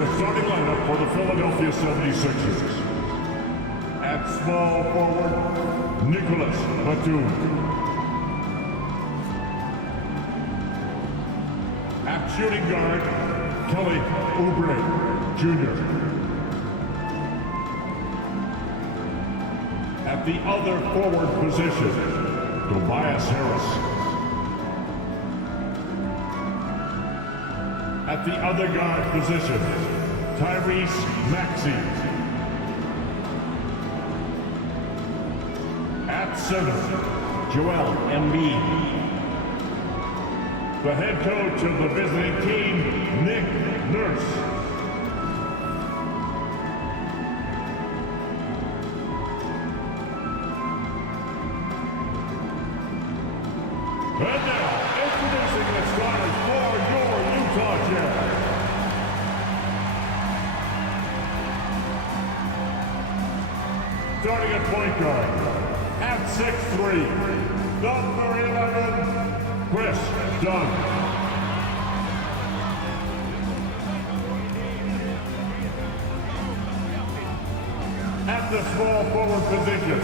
The starting lineup for the Philadelphia 76ers. At small forward, Nicholas Batum. At shooting guard, Kelly Oubre Jr. At the other forward position, Tobias Harris. At the other guard position, Tyrese Maxey. At center, Joel Embiid. The head coach of the visiting team, Nick Nurse. And now, introducing the starters for your Utah Jazz. Starting at point guard, at 6'3", number 11, Chris Dunn. At the small forward position,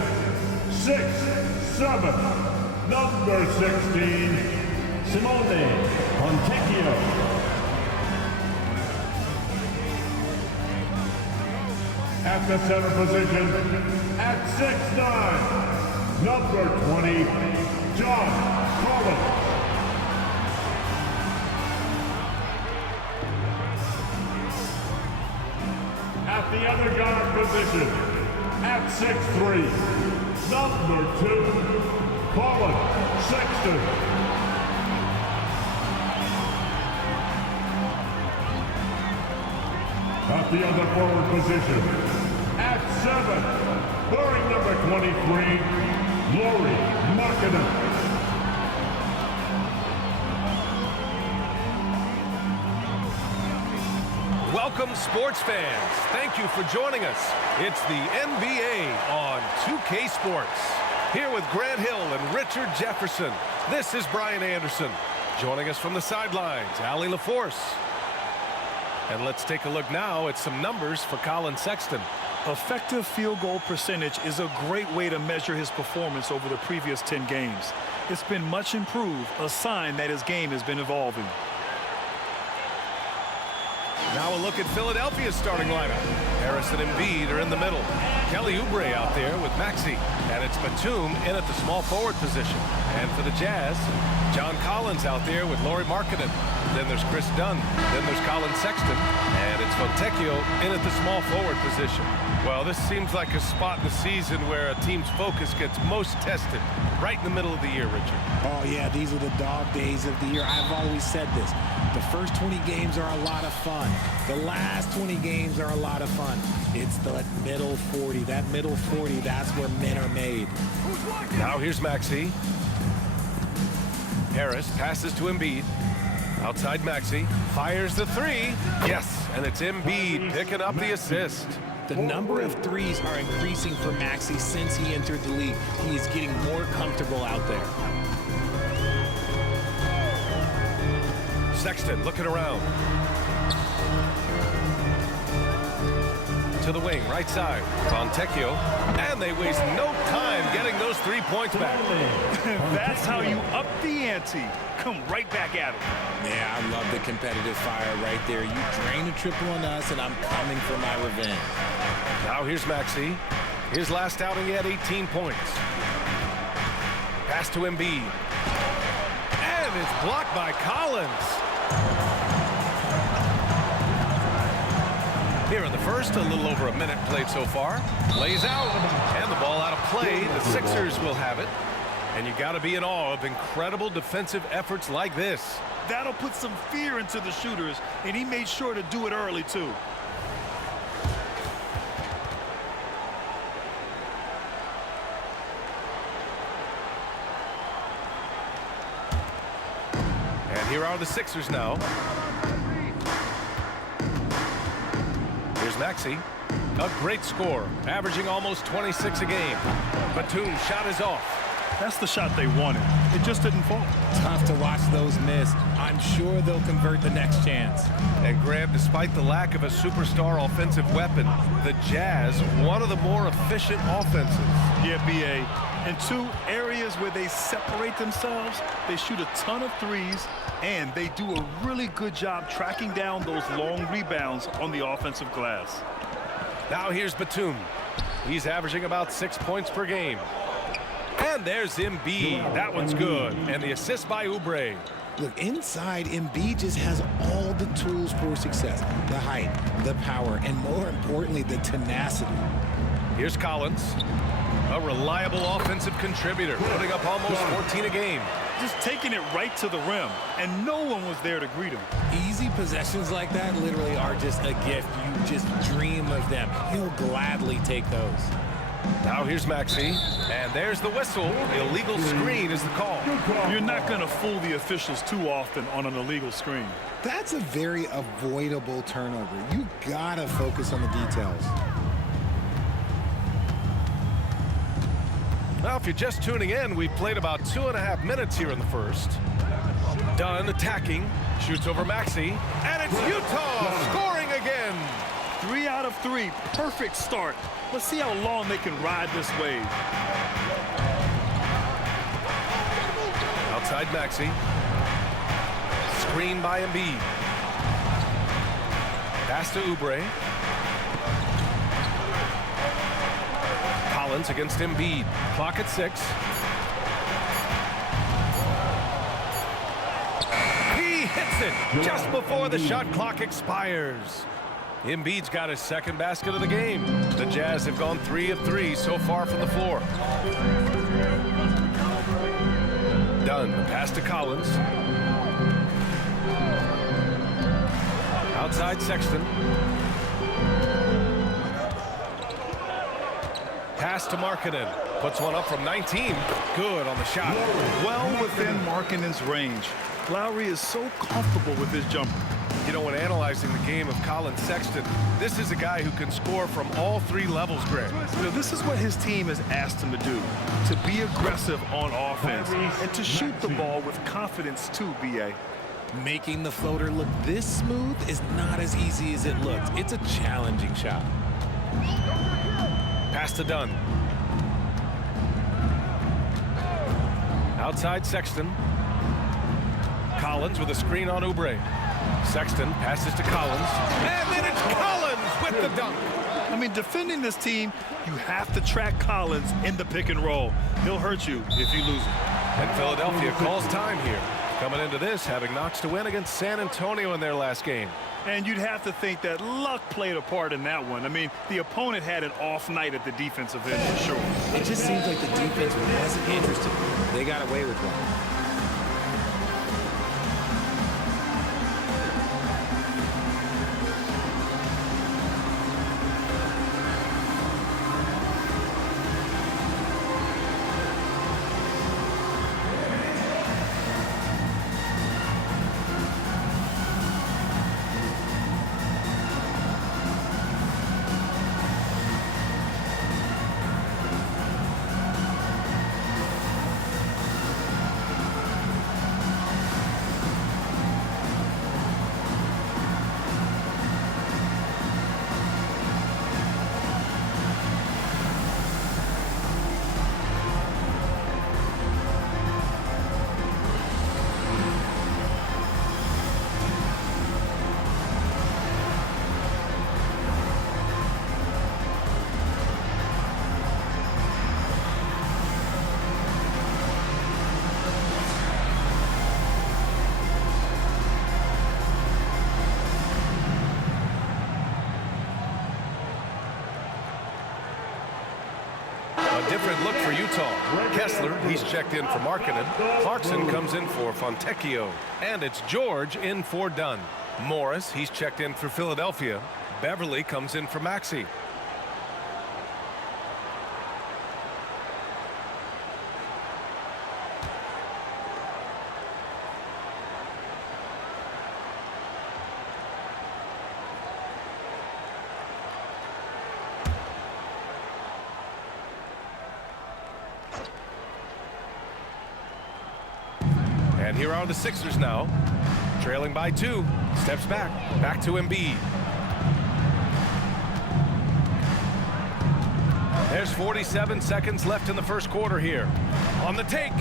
6'7", number 16, Simone Fontecchio. At the center position, at 6'9", number 20, John Collins. At the other guard position, at 6'3", number 2, Colin Sexton. At the other forward position, at 7, wearing number 23, Lauri Markkanen. Welcome, sports fans. Thank you for joining us. It's the NBA on 2K Sports. Here with Grant Hill and Richard Jefferson, this is Brian Anderson. Joining us from the sidelines, Allie LaForce. And let's take a look now at some numbers for Colin Sexton. Effective field goal percentage is a great way to measure his performance over the previous 10 games. It's been much improved, a sign that his game has been evolving. Now a look at Philadelphia's starting lineup. Harris and Embiid are in the middle. Kelly Oubre out there with Maxey. And it's Batum in at the small forward position. And for the Jazz, John Collins out there with Lauri Markkanen. Then there's Chris Dunn. Then there's Colin Sexton. And it's Fontecchio in at the small forward position. Well, this seems like a spot in the season where a team's focus gets most tested. Right in the middle of the year, Richard. Oh, yeah, these are the dog days of the year. I've always said this. The first 20 games are a lot of fun. The last 20 games are a lot of fun. It's the middle 40. That middle 40, that's where men are made. Now here's Maxey. Harris passes to Embiid. Outside Maxey. Fires the three. Yes, and it's Embiid picking up the assist. The number of threes are increasing for Maxey since he entered the league. He is getting more comfortable out there. Sexton looking around. To the wing, right side. Fontecchio. And they waste no time getting those 3 points back. That's how you up the ante. Come right back at him. Yeah, I love the competitive fire right there. You drain a triple on us, and I'm coming for my revenge. Now here's Maxey. His last outing, he had 18 points. Pass to Embiid. And it's blocked by Collins. Here in the first, a little over a minute played so far. Lays out, and the ball out of play. The Sixers will have it. And you got to be in awe of incredible defensive efforts like this. That'll put some fear into the shooters, and he made sure to do it early, too. And here are the Sixers now. Here's Maxey. A great score, averaging almost 26 a game. Batum shot is off. That's the shot they wanted. It just didn't fall. Tough to watch those miss. I'm sure they'll convert the next chance. And Graham, despite the lack of a superstar offensive weapon, the Jazz, one of the more efficient offenses. Yeah, B.A. In two areas where they separate themselves, they shoot a ton of threes, and they do a really good job tracking down those long rebounds on the offensive glass. Now here's Batum. He's averaging about 6 points per game. And there's Embiid. That one's good. And the assist by Oubre. Look, inside, Embiid just has all the tools for success. The height, the power, and more importantly, the tenacity. Here's Collins, a reliable offensive contributor, putting up almost 14 a game. Just taking it right to the rim, and no one was there to greet him. Easy possessions like that literally are just a gift. You just dream of them. He'll gladly take those. Now here's Maxey, and there's the whistle. Illegal screen is the call. You're not going to fool the officials too often on an illegal screen. That's a very avoidable turnover. You gotta focus on the details. Now, if you're just tuning in, we've played about 2.5 minutes here in the first. Dunn attacking, shoots over Maxey, and it's Utah scoring again. 3 out of 3, perfect start. Let's see how long they can ride this wave. Outside Maxey. Screen by Embiid. Pass to Oubre. Collins against Embiid. Clock at 6. He hits it just before the shot clock expires. Embiid's got his second basket of the game. The Jazz have gone 3 of 3 so far from the floor. Dunn, pass to Collins. Outside Sexton. Pass to Markkanen. Puts one up from 19. Good on the shot. Well within Markkanen's range. Lowry is so comfortable with his jumper. You know, when analyzing the game of Colin Sexton, this is a guy who can score from all 3 levels, Greg. You know, this is what his team has asked him to do, to be aggressive on offense and to shoot the ball with confidence too, B.A. Making the floater look this smooth is not as easy as it looks. It's a challenging shot. Pass to Dunn. Outside Sexton. Collins with a screen on Oubre. Sexton passes to Collins. And then it's Collins with the dunk. I mean, defending this team, you have to track Collins in the pick and roll. He'll hurt you if you lose it. And Philadelphia calls time here. Coming into this, having knocks to win against San Antonio in their last game. And you'd have to think that luck played a part in that one. I mean, the opponent had an off night at the defensive end for sure. It just seems like the defense wasn't interested. They got away with one. Different look for Utah. Kessler, he's checked in for Markkanen. Clarkson comes in for Fontecchio. And it's George in for Dunn. Morris, he's checked in for Philadelphia. Beverly comes in for Maxey. And here are the Sixers now. Trailing by 2. Steps back. Back to Embiid. There's 47 seconds left in the first quarter here. On the take.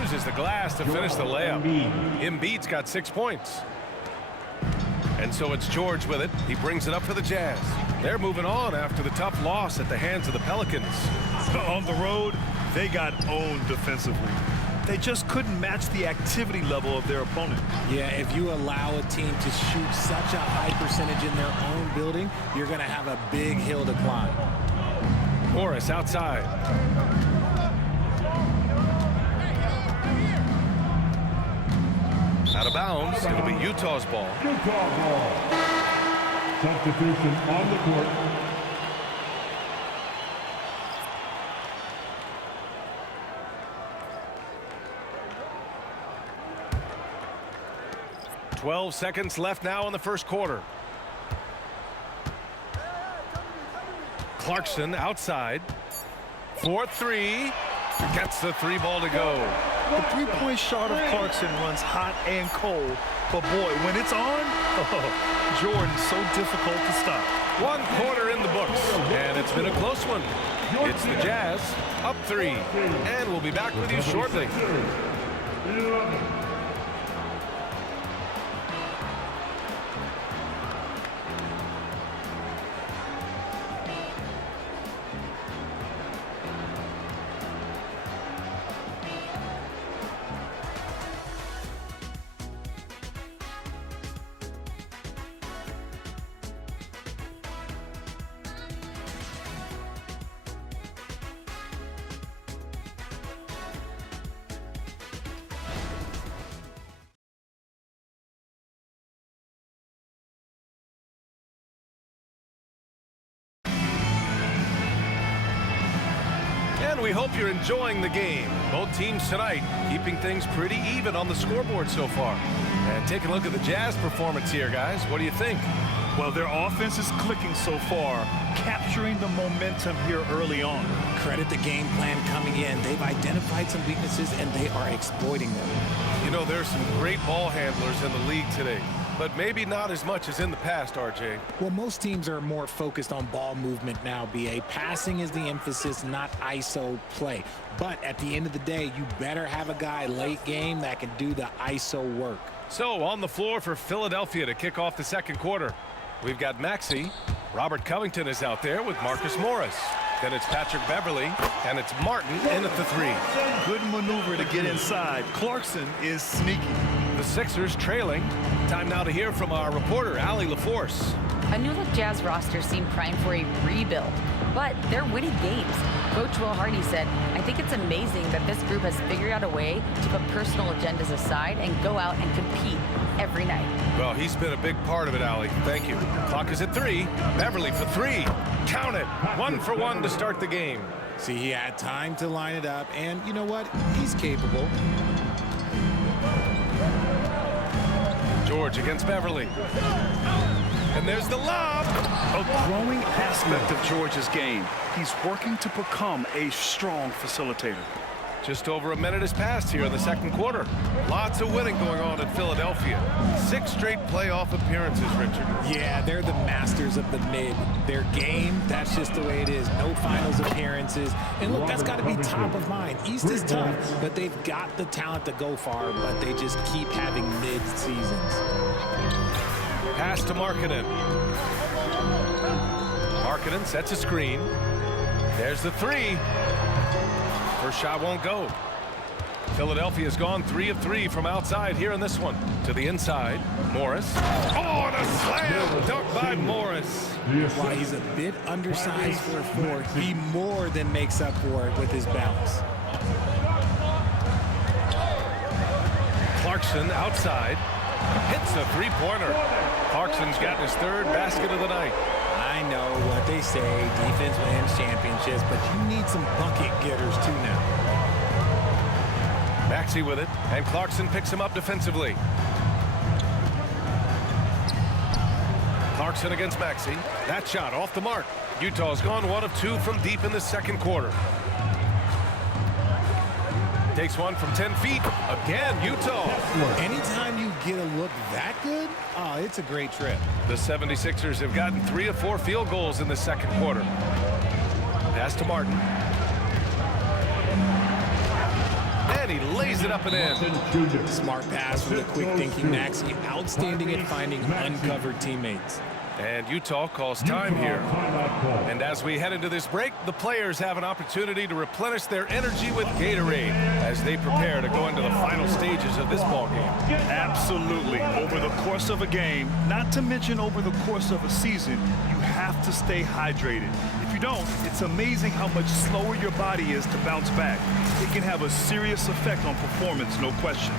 Uses the glass to finish the layup. Embiid's got 6 points. And so it's George with it. He brings it up for the Jazz. They're moving on after the tough loss at the hands of the Pelicans. On the road, they got owned defensively. They just couldn't match the activity level of their opponent. Yeah, if you allow a team to shoot such a high percentage in their own building, you're going to have a big hill to climb. Morris outside. Out of bounds. It'll be Utah's ball. Utah ball. Substitution on the court. .12 seconds left now in the first quarter. Clarkson outside. 4-3. Gets the 3 ball to go. The three-point shot of Clarkson runs hot and cold. But boy, when it's on, Jordan's so difficult to stop. 1 quarter in the books. And it's been a close one. It's the Jazz up 3. And we'll be back with you shortly. And we hope you're enjoying the game. Both teams tonight keeping things pretty even on the scoreboard so far. And take a look at the Jazz performance here, guys. What do you think? Well, their offense is clicking so far, capturing the momentum here early on. Credit the game plan coming in. They've identified some weaknesses, and they are exploiting them. You know, there's some great ball handlers in the league today, but maybe not as much as in the past, RJ. Well, most teams are more focused on ball movement now, BA. Passing is the emphasis, not ISO play. But at the end of the day, you better have a guy late game that can do the ISO work. So on the floor for Philadelphia to kick off the second quarter, we've got Maxey. Robert Covington is out there with Marcus Morris. Then it's Patrick Beverly, and it's Martin in at the 3. Good maneuver to get inside. Clarkson is sneaky. The Sixers trailing. Time now to hear from our reporter, Allie LaForce. A new-look Jazz roster seemed primed for a rebuild, but they're winning games. Coach Will Hardy said, "I think it's amazing that this group has figured out a way to put personal agendas aside and go out and compete every night." Well, he's been a big part of it, Allie. Thank you. Clock is at 3. Beverly for 3. Count it. 1 for 1 to start the game. See, he had time to line it up, and you know what? He's capable. George against Beverly. And there's the lob. A growing aspect of George's game. He's working to become a strong facilitator. Just over a minute has passed here in the second quarter. Lots of winning going on in Philadelphia. 6 straight playoff appearances, Richard. Yeah, they're the masters of the mid. Their game, that's just the way it is. No finals appearances. And look, that's got to be top of mind. East is tough, but they've got the talent to go far, but they just keep having mid-seasons. Pass to Markkanen. Markkanen sets a screen. There's the 3. First shot won't go. Philadelphia's gone 3 of 3 from outside here in this one. To the inside, Morris. Oh, and a slam dunk by Morris. While he's a bit undersized for a 4, he more than makes up for it with his bounce. Clarkson outside. Hits a 3-pointer. Clarkson's gotten his 3rd basket of the night. I know what they say, defense wins championships, but you need some bucket getters too now. Maxey with it, and Clarkson picks him up defensively. Clarkson against Maxey. That shot off the mark. Utah's gone 1 of 2 from deep in the second quarter. Takes one from 10 feet. Again, Utah. Anytime you get a look that good, oh, it's a great trip. The 76ers have gotten 3 of 4 field goals in the second quarter. Pass to Martin. And he lays it up and in. Smart pass from the quick-thinking Maxey. Outstanding at finding uncovered teammates. And Utah calls time here. And as we head into this break, the players have an opportunity to replenish their energy with Gatorade as they prepare to go into the final stages of this ball game. Absolutely. Over the course of a game, not to mention over the course of a season, you have to stay hydrated. If you don't, it's amazing how much slower your body is to bounce back. It can have a serious effect on performance, no question.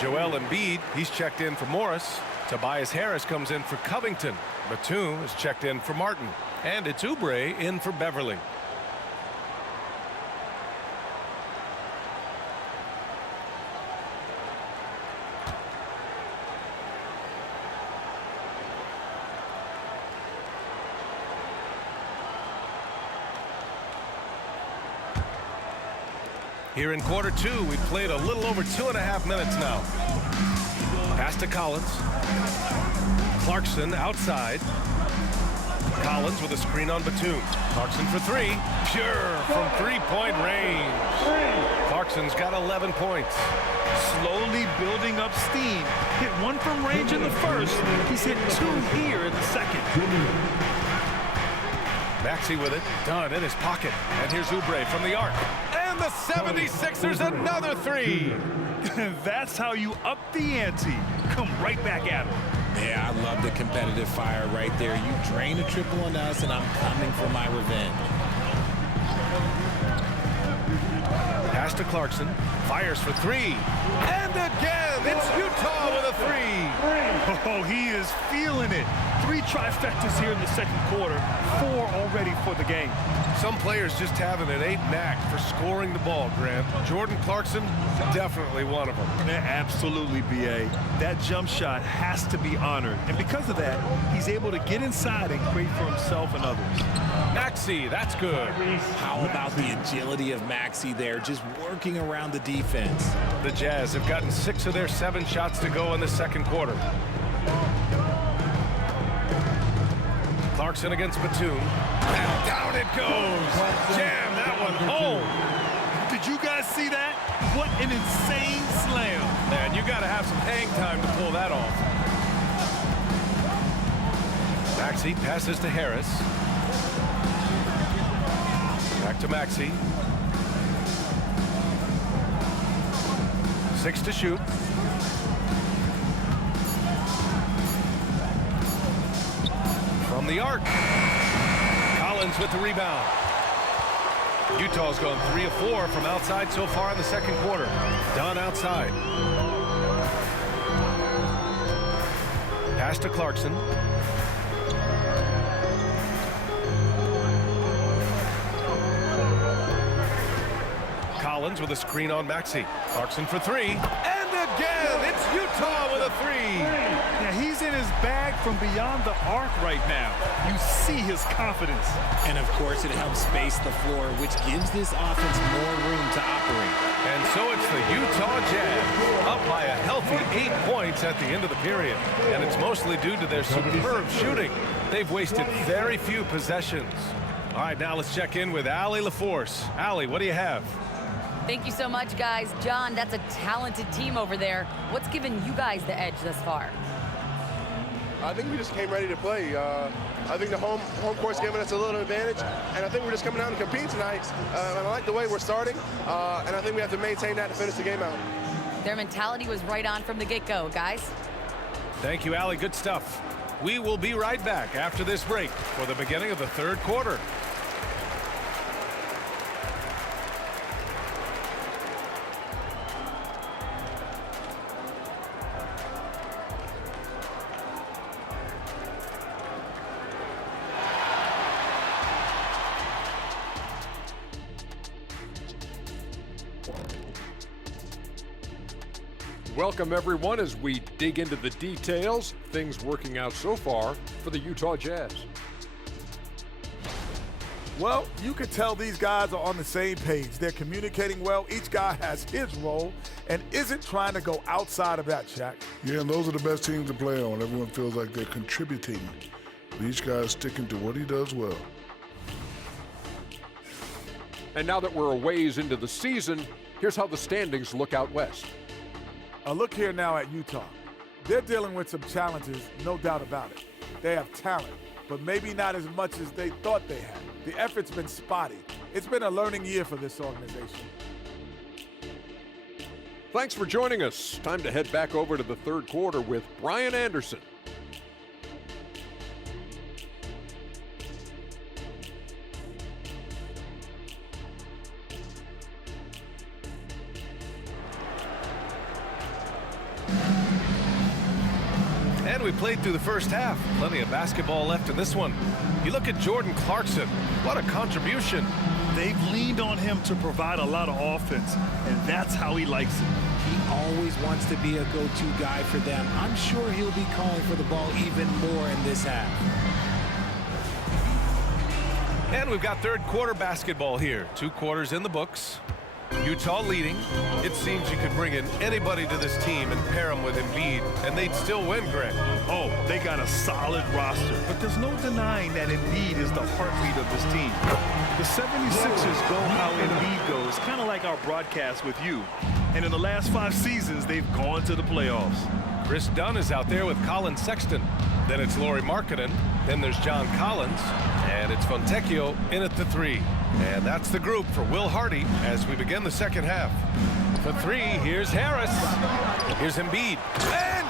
Joel Embiid, he's checked in for Morris. Tobias Harris comes in for Covington. Batum is checked in for Martin. And it's Oubre in for Beverly. Here in quarter two, we've played a little over 2.5 minutes now. Pass to Collins. Clarkson outside. Collins with a screen on Batum. Clarkson for three. Pure from three-point range. Clarkson's got 11 points. Slowly building up steam. Hit one from range in the first. He's hit 2 here in the second. Maxey with it. Done in his pocket. And here's Oubre from the arc. And the 76ers another three. That's how you up the ante. Come right back at him. Yeah, I love the competitive fire right there. You drain a triple on us, and I'm coming for my revenge. Pass to Clarkson. Fires for three. And again, it's Utah with a three. Oh, he is feeling it. 3 trifectas here in the second quarter. 4 already for the game. Some players just have an innate knack for scoring the ball, Grant. Jordan Clarkson, definitely one of them. Yeah, absolutely, B.A. That jump shot has to be honored. And because of that, he's able to get inside and create for himself and others. Maxey, that's good. How about the agility of Maxey there, just working around the defense? The Jazz have gotten 6 of their 7 shots to go in the second quarter. Clarkson against Batum. And down it goes. Jam that one home. Did you guys see that? What an insane slam. Man, you got to have some hang time to pull that off. Maxey passes to Harris. Back to Maxey. 6 to shoot. From the arc. Collins with the rebound. Utah's gone 3 of 4 from outside so far in the second quarter. Done outside. Pass to Clarkson. Collins with a screen on Maxey. Clarkson for 3. And again, it's Utah with a 3. Yeah, he's in his bag from beyond the arc right now. You see his confidence. And, of course, it helps space the floor, which gives this offense more room to operate. And so it's the Utah Jazz up by a healthy 8 points at the end of the period. And it's mostly due to their superb shooting. They've wasted very few possessions. All right, now let's check in with Allie LaForce. Allie, what do you have? Thank you so much, guys. John, that's a talented team over there. What's given you guys the edge thus far? I think we just came ready to play. I think the home court's giving us a little advantage, and I think we're just coming out and compete tonight. And I like the way we're starting, and I think we have to maintain that to finish the game out. Their mentality was right on from the get-go, guys. Thank you, Allie. Good stuff. We will be right back after this break for the beginning of the third quarter. Welcome, everyone, as we dig into the details. Things working out so far for the Utah Jazz. Well, you can tell these guys are on the same page. They're communicating well. Each guy has his role and isn't trying to go outside of that, Shaq. Yeah, and those are the best teams to play on. Everyone feels like they're contributing. Each guy is sticking to what he does well. And now that we're a ways into the season, here's how the standings look out west. A look here now at Utah. They're dealing with some challenges, no doubt about it. They have talent, but maybe not as much as they thought they had. The effort's been spotty. It's been a learning year for this organization. Thanks for joining us. Time to head back over to the third quarter with Brian Anderson. And we played through the first half. Plenty of basketball left in this one. You look at Jordan Clarkson. What a contribution. They've leaned on him to provide a lot of offense, and that's how he likes it. He always wants to be a go-to guy for them. I'm sure he'll be calling for the ball even more in this half. And we've got third quarter basketball here. 2 quarters in the books. Utah leading. It seems you could bring in anybody to this team and pair them with Embiid, and they'd still win, Grant. Oh, they got a solid roster, but there's no denying that Embiid is the heartbeat of this team. The 76ers go how Embiid goes, kind of like our broadcast with you. And in the last 5 seasons, they've gone to the playoffs. Chris Dunn is out there with Colin Sexton. Then it's Lauri Markkanen. Then there's John Collins. And it's Fontecchio in at the 3. And that's the group for Will Hardy as we begin the second half. For 3, here's Harris. Here's Embiid. And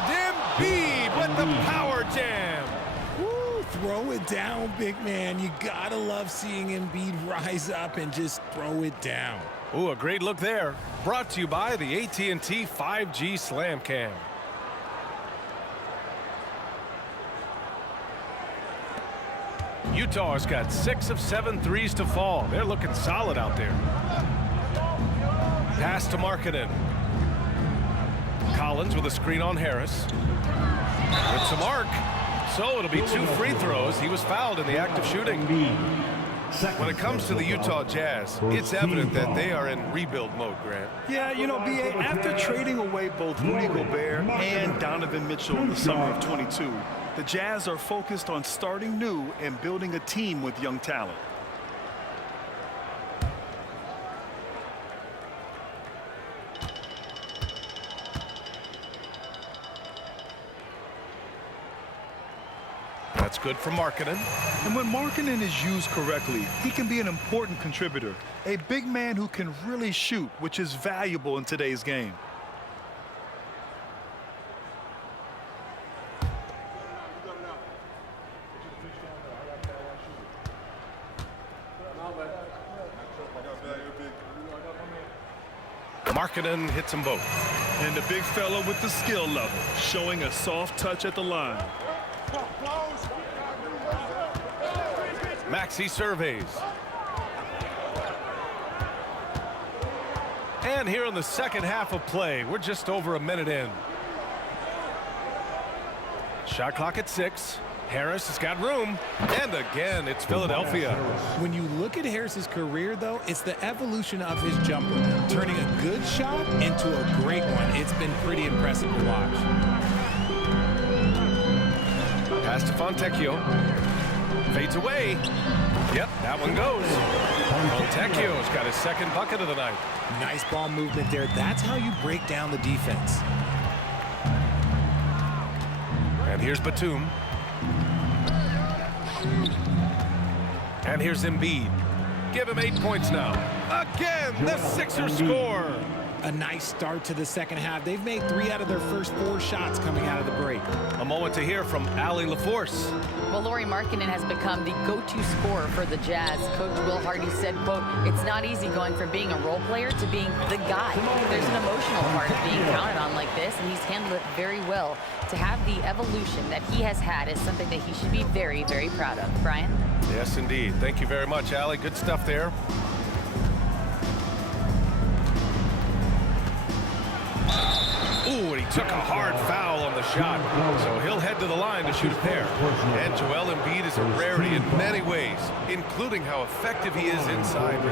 Embiid with the power jam. Woo, throw it down, big man. You gotta love seeing Embiid rise up and just throw it down. Ooh, a great look there. Brought to you by the AT&T 5G Slam Cam. Utah has got 6 of 7 threes to fall. They're looking solid out there. Pass to Markkanen. Collins with a screen on Harris. It's a mark. So it'll be 2 free throws. He was fouled in the act of shooting. When it comes to the Utah Jazz, it's evident that they are in rebuild mode, Grant. Yeah, you know, B.A., after trading away both Rudy Gobert and Donovan Mitchell in the summer of 22, the Jazz are focused on starting new and building a team with young talent. That's good for Markkanen. And when Markkanen is used correctly, he can be an important contributor, a big man who can really shoot, which is valuable in today's game. Markkanen hits them both. And the big fella with the skill level, showing a soft touch at the line. Maxey surveys. And here in the second half of play, we're just over a minute in. Shot clock at 6. Harris has got room. And again, it's Philadelphia. When you look at Harris's career, though, it's the evolution of his jumper, turning a good shot into a great one. It's been pretty impressive to watch. Pass to Fontecchio. Fades away. Yep, that one goes. Fontecchio's got his second bucket of the night. Nice ball movement there. That's how you break down the defense. And here's Batum. And here's Embiid. Give him 8 points now. Again, the Sixers score. A nice start to the second half. They've made 3 out of their first 4 shots coming out of the break. A moment to hear from Allie LaForce. Well, Lauri Markkanen has become the go-to scorer for the Jazz. Coach Will Hardy said, quote, "It's not easy going from being a role player to being the guy. There's an emotional part of being counted on like this, and he's handled it very well. To have the evolution that he has had is something that he should be very, very proud of." Brian? Yes, indeed. Thank you very much, Allie. Good stuff there. Ooh, and he took a hard foul on the shot. So he'll head to the line to shoot a pair. And Joel Embiid is a rarity in many ways, including how effective he is inside.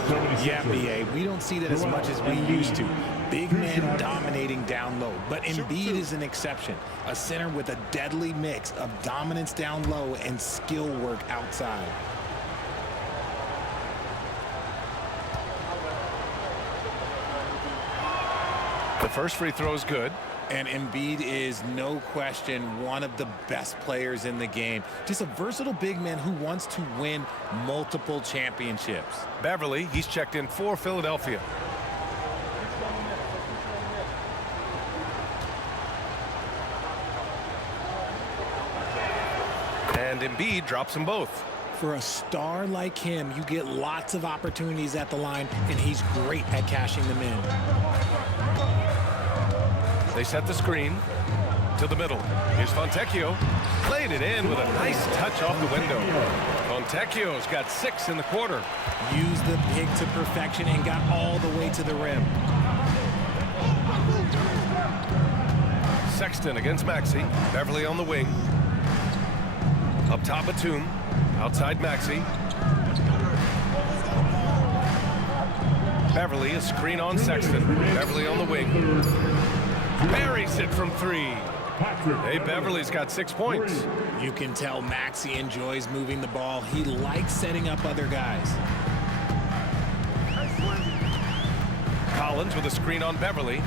Yeah, B.A., we don't see that as much as we used to. Big men dominating down low. But Embiid is an exception. A center with a deadly mix of dominance down low and skill work outside. The first free throw is good. And Embiid is, no question, one of the best players in the game. Just a versatile big man who wants to win multiple championships. Beverly, he's checked in for Philadelphia. And Embiid drops them both. For a star like him, you get lots of opportunities at the line, and he's great at cashing them in. They set the screen to the middle. Here's Fontecchio. Played it in with a nice touch off the window. Fontecchio's got 6 in the quarter. Used the pick to perfection and got all the way to the rim. Sexton against Maxey. Beverly on the wing. Up top Batum. Outside Maxey. Beverly, a screen on Sexton. Beverly on the wing. Buries it from 3. Hey, Beverly's got 6 points. You can tell Maxey enjoys moving the ball. He likes setting up other guys. Collins with a screen on Beverly.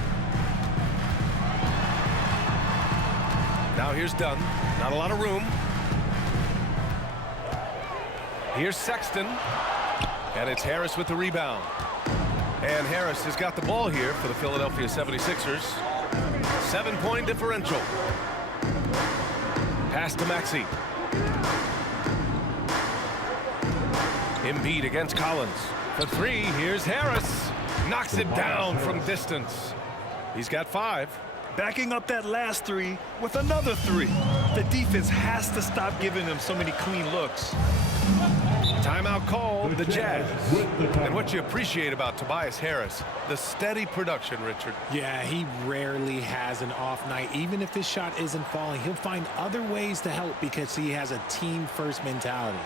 Now here's Dunn. Not a lot of room. Here's Sexton. And it's Harris with the rebound. And Harris has got the ball here for the Philadelphia 76ers. 7-point differential. Pass to Maxey. Embiid against Collins. For 3, here's Harris. Knocks it down from distance. He's got 5. Backing up that last 3 with another 3. The defense has to stop giving them so many clean looks. Timeout called, the Jazz. And what you appreciate about Tobias Harris, the steady production, Richard. Yeah, he rarely has an off night. Even if his shot isn't falling, he'll find other ways to help because he has a team-first mentality.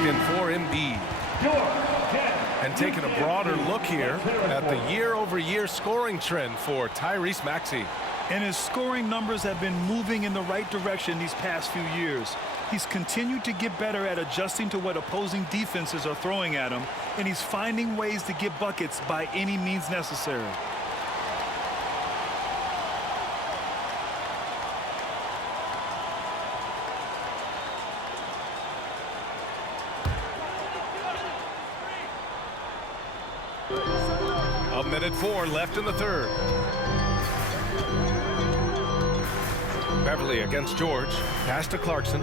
In for Embiid. And taking a broader look here at the year-over-year scoring trend for Tyrese Maxey. And his scoring numbers have been moving in the right direction these past few years. He's continued to get better at adjusting to what opposing defenses are throwing at him, and he's finding ways to get buckets by any means necessary. A minute 4 left in the third. Beverly against George. Pass to Clarkson.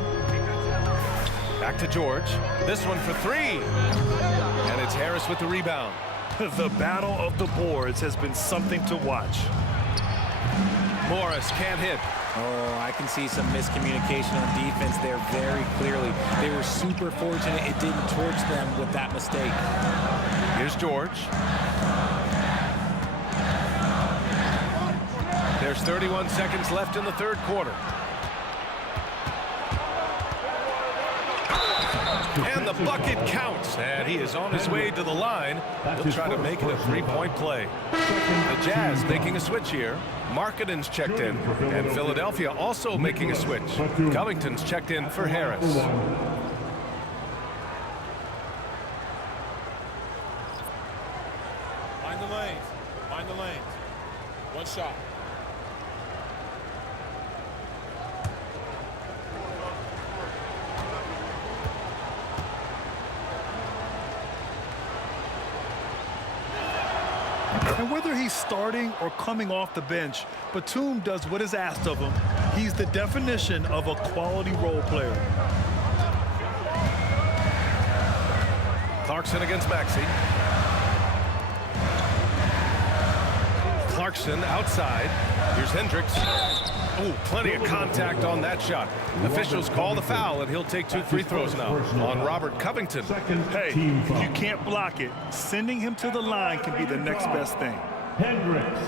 Back to George. This one for 3. And it's Harris with the rebound. The battle of the boards has been something to watch. Morris can't hit. Oh, I can see some miscommunication on defense there very clearly. They were super fortunate it didn't torch them with that mistake. Here's George. There's 31 seconds left in the third quarter. And the bucket counts. And he is on his way to the line. He'll try to make it a three-point play. The Jazz making a switch here. Markkanen's checked in. And Philadelphia also making a switch. Covington's checked in for Harris. Find the lanes. Find the lanes. One shot. And whether he's starting or coming off the bench, Batum does what is asked of him. He's the definition of a quality role player. Clarkson against Maxey. Clarkson outside. Here's Hendricks. Oh, plenty of contact on that shot. Officials call the foul, and he'll take 2 free throws now on Robert Covington. Hey, if you can't block it, sending him to the line can be the next best thing. Hendricks.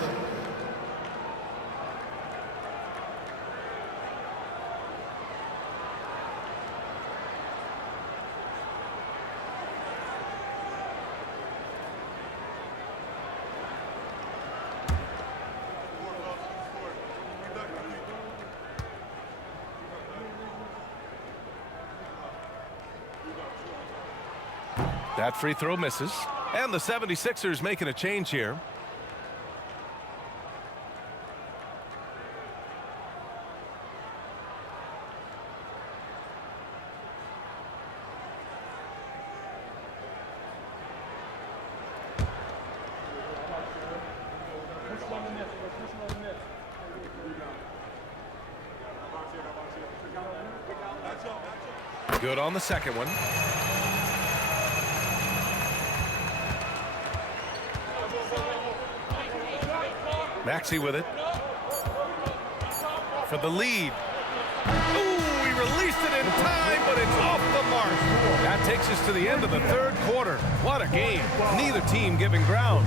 That free throw misses. And the 76ers making a change here. Good on the second one. Maxey with it. For the lead. Ooh, he released it in time, but it's off the mark. That takes us to the end of the third quarter. What a game. Neither team giving ground.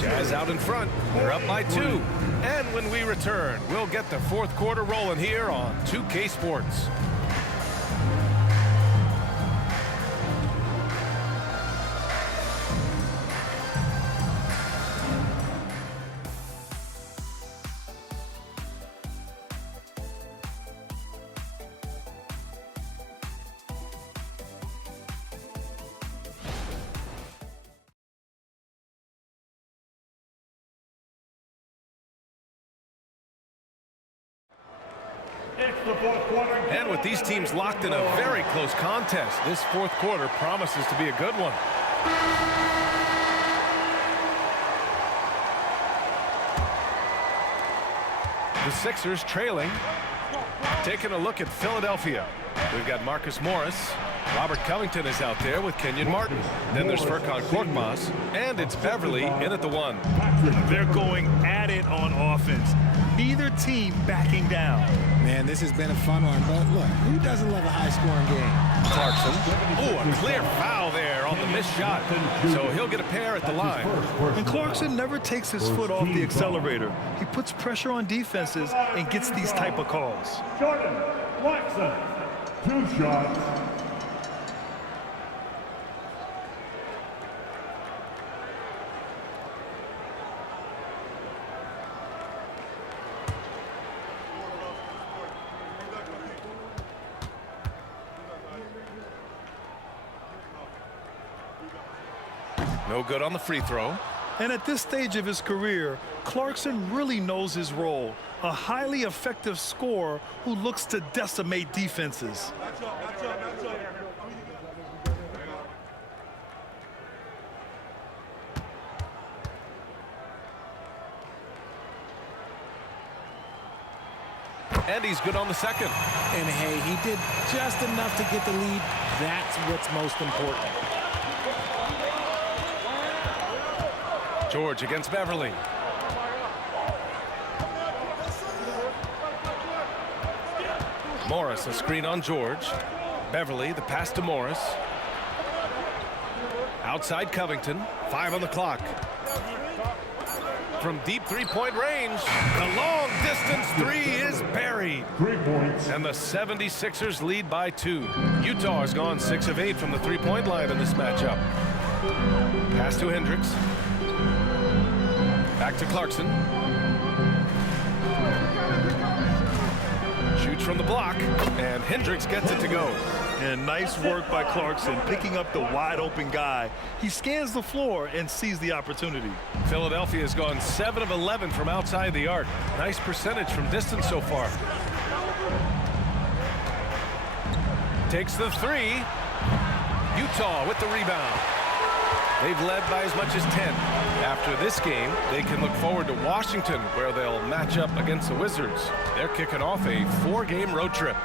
Jazz out in front. They're up by 2. And when we return, we'll get the fourth quarter rolling here on 2K Sports. And with these teams locked in a very close contest, this fourth quarter promises to be a good one. The Sixers trailing. Taking a look at Philadelphia. We've got Marcus Morris. Robert Covington is out there with Kenyon Martin. Then there's Furkan Korkmaz. And it's Beverly in at the 1. They're going at it on offense. Neither team backing down. Man, this has been a fun one, but look, who doesn't love a high-scoring game? Clarkson. Oh, a clear foul there on the missed shot. So he'll get a pair at the line. And Clarkson never takes his foot off the accelerator. He puts pressure on defenses and gets these type of calls. Jordan Clarkson. 2 shots. No good on the free throw. And at this stage of his career, Clarkson really knows his role. A highly effective scorer who looks to decimate defenses. And he's good on the second. And hey, he did just enough to get the lead. That's what's most important. George against Beverly. Morris, a screen on George. Beverly, the pass to Morris. Outside Covington, 5 on the clock. From deep three-point range, the long distance three is buried. 3 points. And the 76ers lead by 2. Utah has gone 6 of 8 from the three-point line in this matchup. Pass to Hendricks. Back to Clarkson. Shoots from the block, and Hendricks gets it to go. And nice work by Clarkson, picking up the wide open guy. He scans the floor and sees the opportunity. Philadelphia has gone 7 of 11 from outside the arc. Nice percentage from distance so far. Takes the 3. Utah with the rebound. They've led by as much as 10. After this game, they can look forward to Washington, where they'll match up against the Wizards. They're kicking off a 4-game road trip.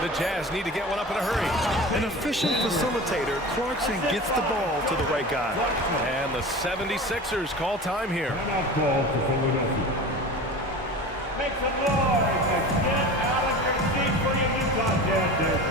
The Jazz need to get one up in a hurry. An efficient facilitator, Clarkson gets the ball to the right guy. And the 76ers call time here. Timeout call for Philadelphia. Make some noise and get out of your seat for your Utah Jazz.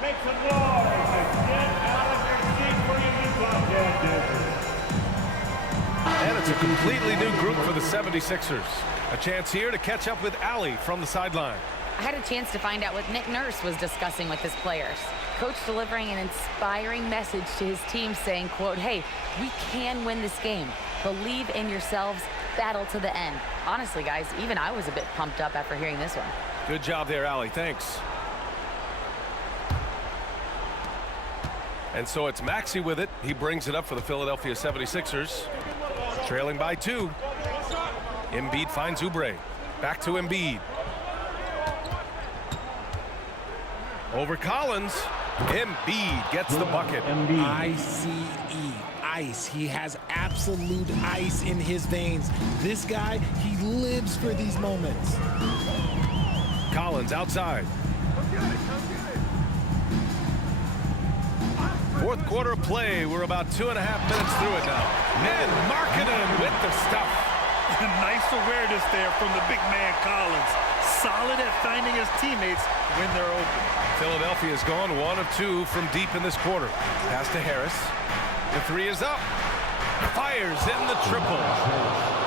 Make some noise and get out of your seat for your Utah Jazz. And it's a completely new group for the 76ers. A chance here to catch up with Allie from the sideline. I had a chance to find out what Nick Nurse was discussing with his players. Coach delivering an inspiring message to his team saying, quote, hey, we can win this game. Believe in yourselves, battle to the end. Honestly, guys, even I was a bit pumped up after hearing this one. Good job there, Allie. Thanks. And so it's Maxey with it. He brings it up for the Philadelphia 76ers. Trailing by 2. Embiid finds Oubre. Back to Embiid. Over Collins. Embiid gets the bucket. ICE. Ice. He has absolute ice in his veins. This guy, he lives for these moments. Collins outside. Fourth quarter of play. We're about 2.5 minutes through it now. And Markkanen with the stuff. Nice awareness there from the big man Collins. Solid at finding his teammates when they're open. Philadelphia has gone 1 of 2 from deep in this quarter. Pass to Harris. The 3 is up. Fires in the triple.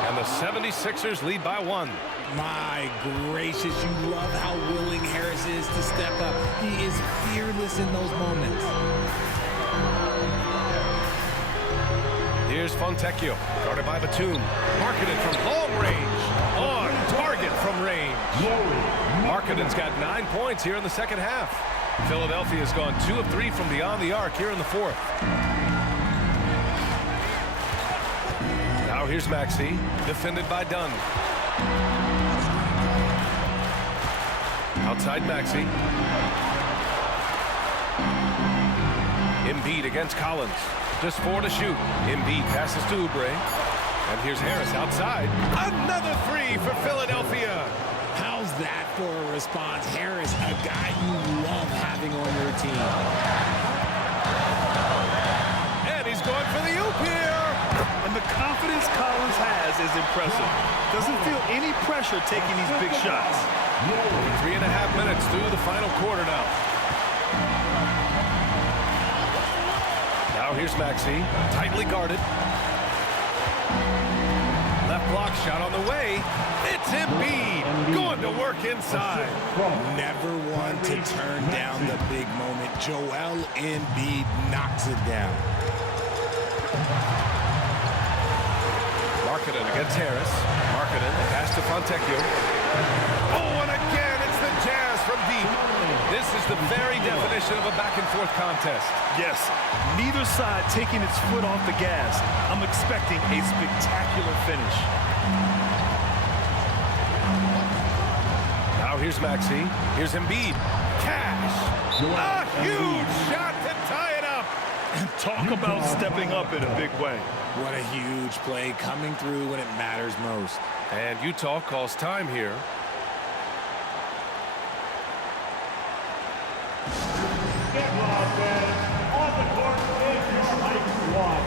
And the 76ers lead by 1. My gracious, you love how willing Harris is to step up. He is fearless in those moments. Here's Here's Fontecchio, guarded by Batum. Markkanen from long range. On target from range. Markkanen's got 9 points here in the second half. Philadelphia's gone 2 of 3 from beyond the arc here in the fourth. Now here's Maxey, defended by Dunn. Outside Maxey. Embiid against Collins. Just 4 to shoot. Embiid passes to Oubre. And here's Harris outside. Another 3 for Philadelphia. How's that for a response? Harris, a guy you love having on your team. And he's going for the oop here. And the confidence Collins has is impressive. Doesn't feel any pressure taking these big shots. 3.5 minutes through the final quarter now. Now here's Maxey, tightly guarded. Left block shot on the way. It's Embiid going to work inside. Never one to turn down the big moment. Joel Embiid knocks it down. Markkanen against Harris. Markkanen, pass to Fontecchio. Oh, and again, it's the Jazz from deep. This is the very definition of a back-and-forth contest. Yes, neither side taking its foot off the gas. I'm expecting a spectacular finish. Now here's Maxey. Here's Embiid. Cash. A huge shot to tie it up. Talk about stepping up in a big way. What a huge play coming through when it matters most. And Utah calls time here. On the court is your height squad.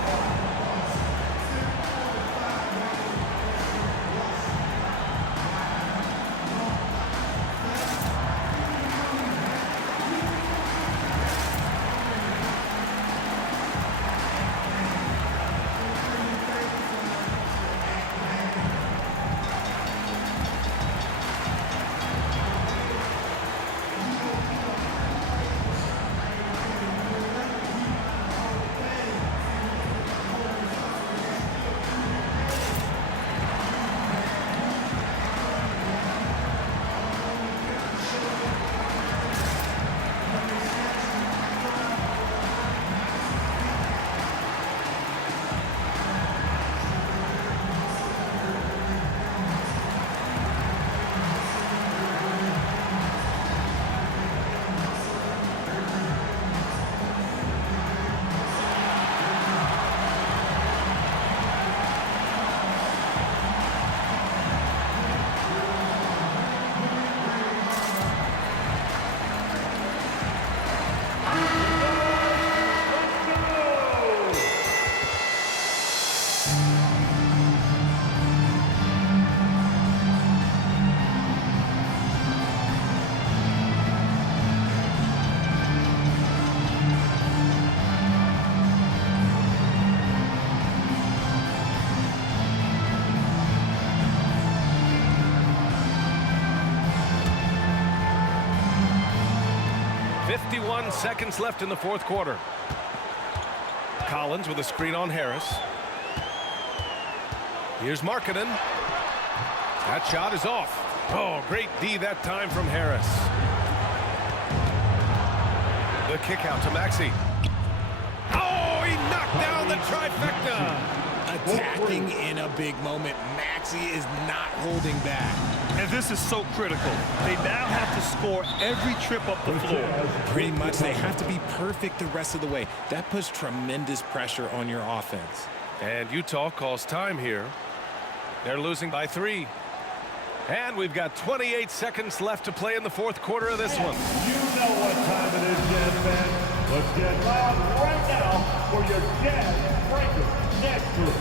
Seconds left in the fourth quarter. Collins with a screen on Harris. Here's Markkanen. That shot is off. Oh, great D that time from Harris. The kick out to Maxey. Oh, he knocked down the trifecta. Attacking in a big moment. Maxey is not holding back. And this is so critical. They now have to score every trip up the floor. Pretty much they have to be perfect the rest of the way. That puts tremendous pressure on your offense. And Utah calls time here. They're losing by 3. And we've got 28 seconds left to play in the fourth quarter of this one. You know what time it is, Jazz fans. Let's get loud right now for your Jazz Breaker next group.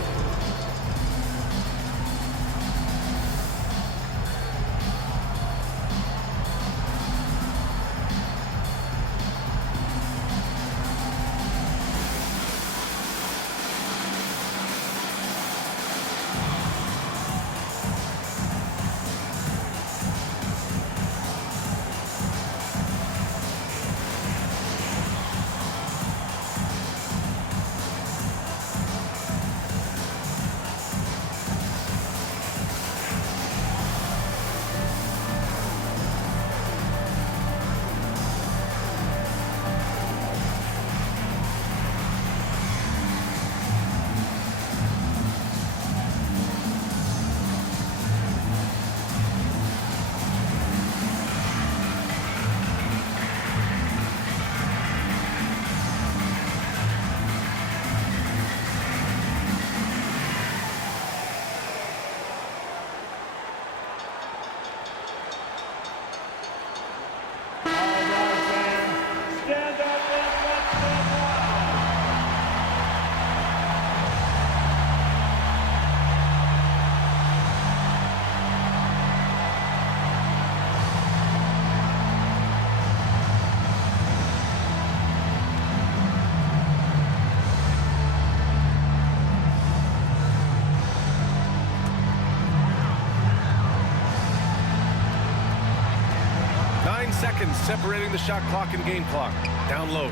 seconds separating the shot clock and game clock. Down low.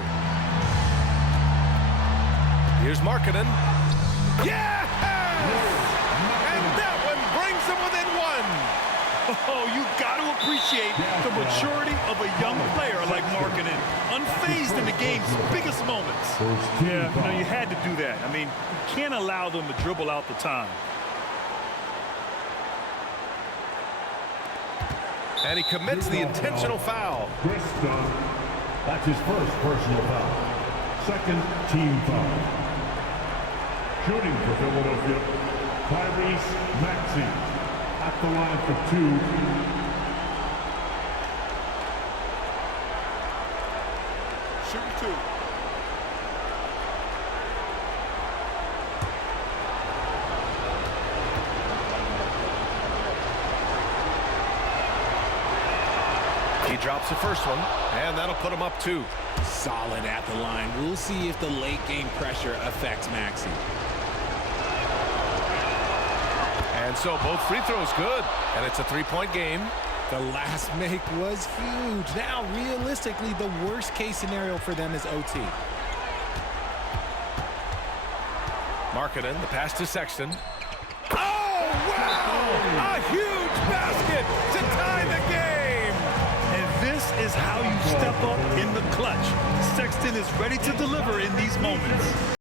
Here's Markkanen. Yeah! And that one brings them within one. Oh, you got to appreciate the maturity of a young player like Markkanen. Unfazed in the game's biggest moments. Yeah, you had to do that. I mean, you can't allow them to dribble out the time. And he commits the intentional foul. Chris Dunn. That's his first personal foul. Second team foul. Shooting for Philadelphia, Tyrese Maxey at the line for 2. Shooting 2. He drops the first one, and that'll put him up 2. Solid at the line. We'll see if the late game pressure affects Maxey. And so both free throws good, and it's a 3-point game. The last make was huge. Now, realistically, the worst case scenario for them is OT. Markkanen, the pass to Sexton. Oh, wow! A huge basket to tie the game! And this is how you step up in the clutch. Sexton is ready to deliver in these moments.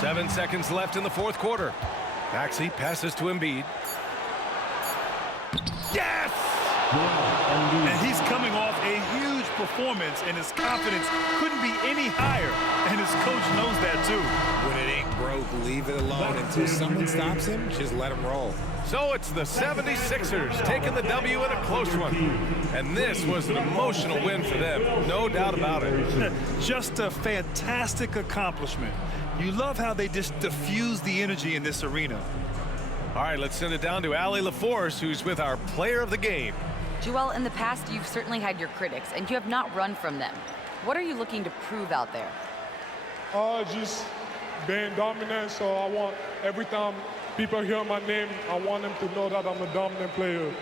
Seven seconds left in the fourth quarter. Maxey passes to Embiid. Yes! And he's coming off a huge performance, and his confidence couldn't be any higher. And his coach knows that, too. When it ain't broke, leave it alone. Until someone stops him, just let him roll. So it's the 76ers taking the W in a close one. And this was an emotional win for them, no doubt about it. Just a fantastic accomplishment. You love how they just diffuse the energy in this arena. All right, let's send it down to Allie LaForce, who's with our player of the game. Joel, in the past, you've certainly had your critics, and you have not run from them. What are you looking to prove out there? Just being dominant, so I want every time people hear my name, I want them to know that I'm a dominant player.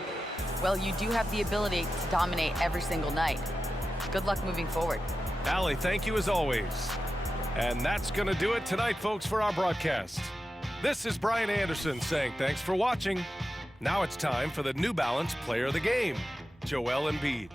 Well, you do have the ability to dominate every single night. Good luck moving forward. Allie, thank you as always. And that's going to do it tonight, folks, for our broadcast. This is Brian Anderson saying thanks for watching. Now it's time for the New Balance Player of the Game, Joel Embiid.